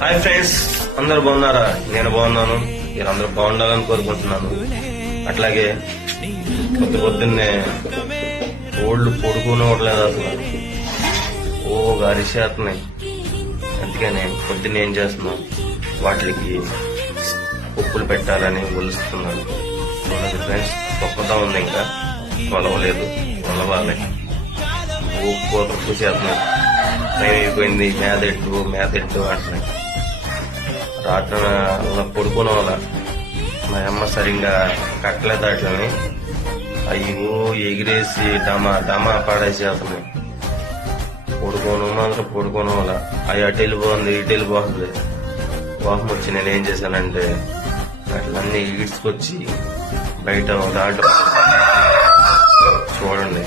Hi friends, అందరు బాగున్నారా? నేను బాగున్నాను. మీరు అందరూ బాగుండాలని కోరుకుంటున్నాను. అట్లాగే పొద్దున్నే ఓళ్ళు పడుకోనివ్వట్లేదు అసలు. ఓ అరిచేస్తున్నాయి. అందుకనే పొద్దున్నే ఏం చేస్తున్నాం, వాటికి ఉప్పులు పెట్టాలని ఒలుస్తున్నాను. ఫ్రెండ్స్, తొక్కతా ఉంది, ఇంకా కొలవలేదు, కొలవాలి. ఉప్పు చేస్తున్నాయి. టైం అయిపోయింది, మేదెట్టు అంటున్నాయి. రాత్రి పడుకునే వాళ్ళ మా అమ్మ సరిగ్గా కట్టలేదు వాటిని. అయ్యో ఎగిరేసి డమా పాడేసేస్తున్నాయి. పడుకోను వాళ్ళ అవి అటు వెళ్ళిపోతుంది, ఇటు వెళ్ళిపోతుంది. కోపం వచ్చి నేనేం చేశానంటే అట్లన్నీ ఈడ్చుకొచ్చి బయట దాంట్లో చూడండి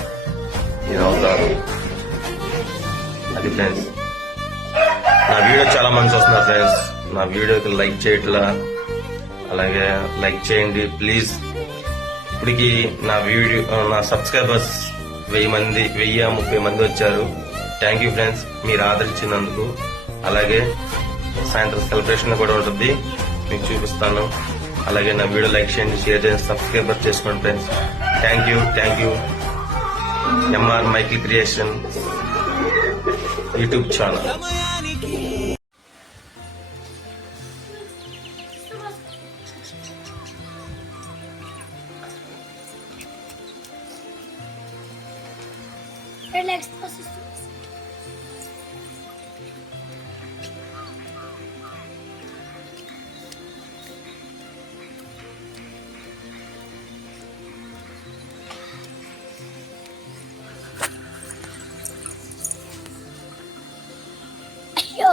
ఇది అవుతారు. అది ఫ్రెండ్స్, నా వీడియో చాలా మంది చూస్తున్నారు ఫ్రెండ్స్. నా వీడియోకి లైక్ చేయట్లా, అలాగే లైక్ చేయండి ప్లీజ్. ఇప్పటికి నా సబ్స్క్రైబర్స్ 1030 మంది వచ్చారు. థ్యాంక్ యూ ఫ్రెండ్స్, మీరు ఆదరించినందుకు. అలాగే సాయంత్రం సెలబ్రేషన్ కూడా ఉంటుంది, మీకు చూపిస్తాను. అలాగే నా వీడియో లైక్ చేయండి, షేర్ చేయండి, సబ్స్క్రైబర్ చేసుకోండి friends. Thank you. MR Michael creation YouTube channel. Relax. Yo.